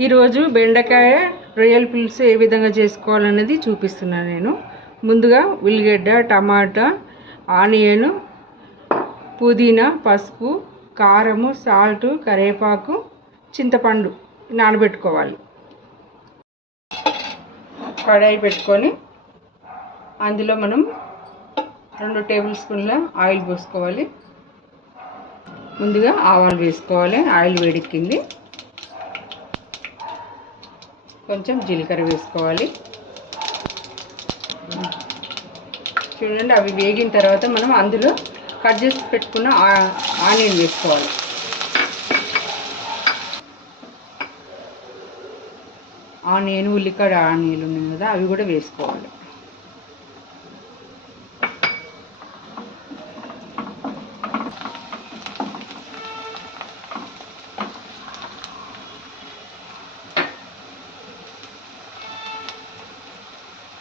ఈరోజు బెండకాయ రొయ్యల పులుసు ఏ విధంగా చేసుకోవాలనేది చూపిస్తున్నాను నేను. ముందుగా ఉల్లిగడ్డ, టమాటా, ఆనియన్, పుదీనా, పసుపు, కారము, సాల్ట్, కరివేపాకు, చింతపండు నానబెట్టుకోవాలి. కడాయి పెట్టుకొని అందులో మనం 2 టేబుల్ స్పూన్ల ఆయిల్ పోసుకోవాలి. ముందుగా ఆవాలు వేసుకోవాలి. ఆయిల్ వేడెక్కింది, కొంచెం జీలకర్ర వేసుకోవాలి. చూడండి, అవి వేగిన తర్వాత మనం అందులో కట్ చేసి పెట్టుకున్న ఆనియన్ వేసుకోవాలి. ఆనియన్, ఉల్లిగడ్డ ఆనియన్లు ఉన్నాయి కదా, అవి కూడా వేసుకోవాలి.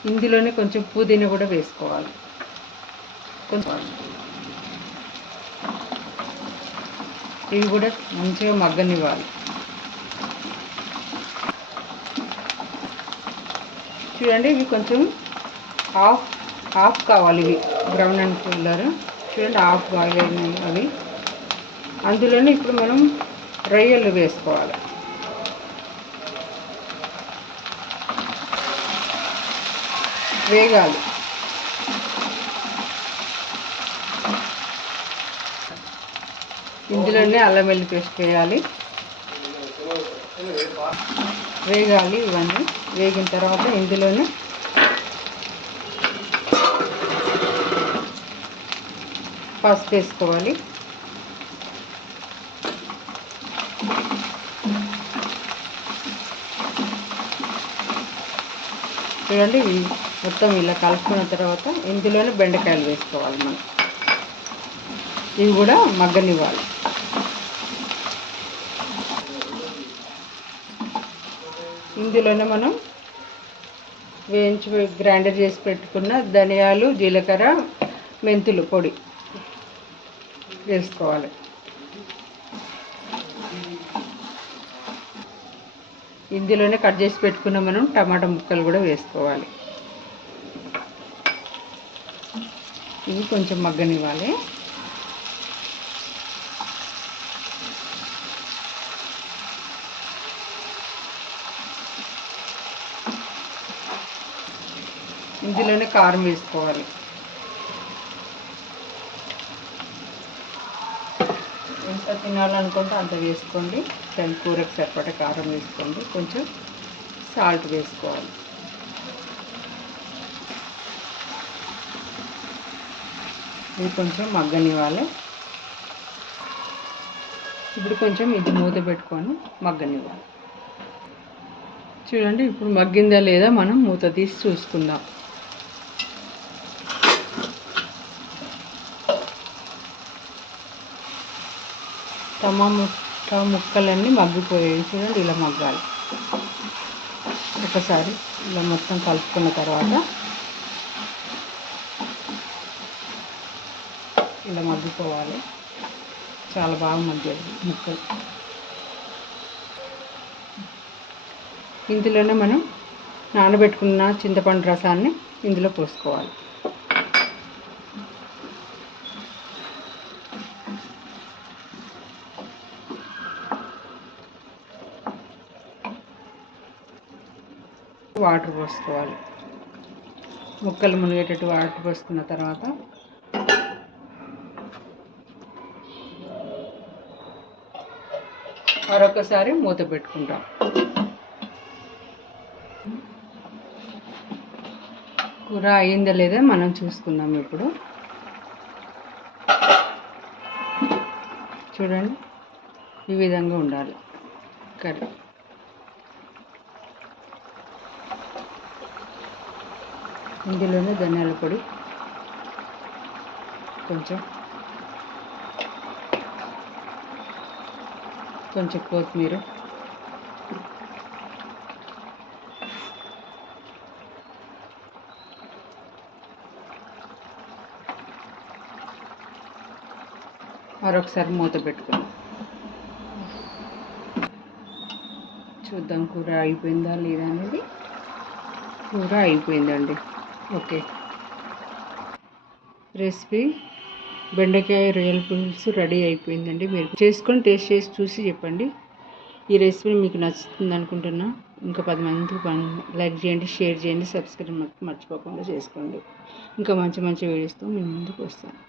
ఇందులోనే కొంచెం పుదీనా కూడా వేసుకోవాలి. కొంచెం ఇవి కూడా మంచిగా మగ్గనివ్వాలి. చూడండి, ఇవి కొంచెం హాఫ్ కావాలి. ఇవి బ్రౌన్ అండ్ కలర్. చూడండి, హాఫ్ బాయిల్ అయినాయి అవి. అందులోనే ఇప్పుడు మనం రొయ్యలు వేసుకోవాలి. వేగాలి. ఇందులోనే అల్లం వెల్లుల్లి పేస్ట్ వేయాలి. వేగాలి. ఇవన్నీ వేగిన తర్వాత ఇందులోనే పసుపు వేసుకోవాలి. చూడండి, ఇవి మొత్తం ఇలా కలుపుకున్న తర్వాత ఇందులోనే బెండకాయలు వేసుకోవాలి. మనం ఇవి కూడా మగ్గనివ్వాలి. ఇందులోనే మనం గ్రైండర్ చేసి పెట్టుకున్న ధనియాలు, జీలకర్ర, మెంతులు పొడి వేసుకోవాలి. ఇందులోనే కట్ చేసి పెట్టుకున్న మనం టమాటా ముక్కలు కూడా వేసుకోవాలి. ఇవి కొంచెం మగ్గనివ్వాలి. ఇందులోనే కారం వేసుకోవాలి. ఎంత తినాలనుకుంటే అంత వేసుకోండి. కూరకు సరిపడా కారం వేసుకోండి. కొంచెం సాల్ట్ వేసుకోవాలి. ఇది కొంచెం మగ్గనివ్వాలి. ఇప్పుడు కొంచెం ఇది మూత పెట్టుకొని మగ్గనివ్వాలి. చూడండి, ఇప్పుడు మగ్గిందా లేదా మనం మూత తీసి చూసుకుందాం. టమాటా ముక్కలన్నీ మగ్గిపోయాయి. చూడండి, ఇలా మగ్గాలి. ఒకసారి ఇలా మొత్తం కలుపుకున్న తర్వాత ఇలా మగ్గిపోవాలి. చాలా బాగా మగ్గాయి ముక్కలు. ఇందులోనే మనం నానబెట్టుకున్న చింతపండు రసాన్ని ఇందులో పోసుకోవాలి. వాటర్ పోసుకోవాలి. ముక్కలు మునిగేటట్టు వాటర్ పోసుకున్న తర్వాత మరొకసారి మూత పెట్టుకుంటాం. కూర అయిందా లేదా మనం చూసుకుందాం. ఇప్పుడు చూడండి, ఈ విధంగా ఉండాలి కర్రీ. ఇందులోనే ధనియాల పొడి, కొంచెం కొత్తిమీర, మరొకసారి మూత పెట్టుకుని చూద్దాం కూర అయిపోయిందా లేదా అనేది. కూర అయిపోయిందండి. ఓకే, రెసిపీ బెండకాయ రొయ్యల పులుసు రెడీ అయిపోయిందండి. మీరు చేసుకొని టేస్ట్ చేసి చూసి చెప్పండి. ఈ రెసిపీ మీకు నచ్చుతుంది అనుకుంటున్నా. ఇంకా 10 మందికి లైక్ చేయండి, షేర్ చేయండి, సబ్స్క్రైబ్ మర్చిపోకుండా చేసుకోండి. ఇంకా మంచి మంచి వీడియోస్తో మీ ముందుకు వస్తాను.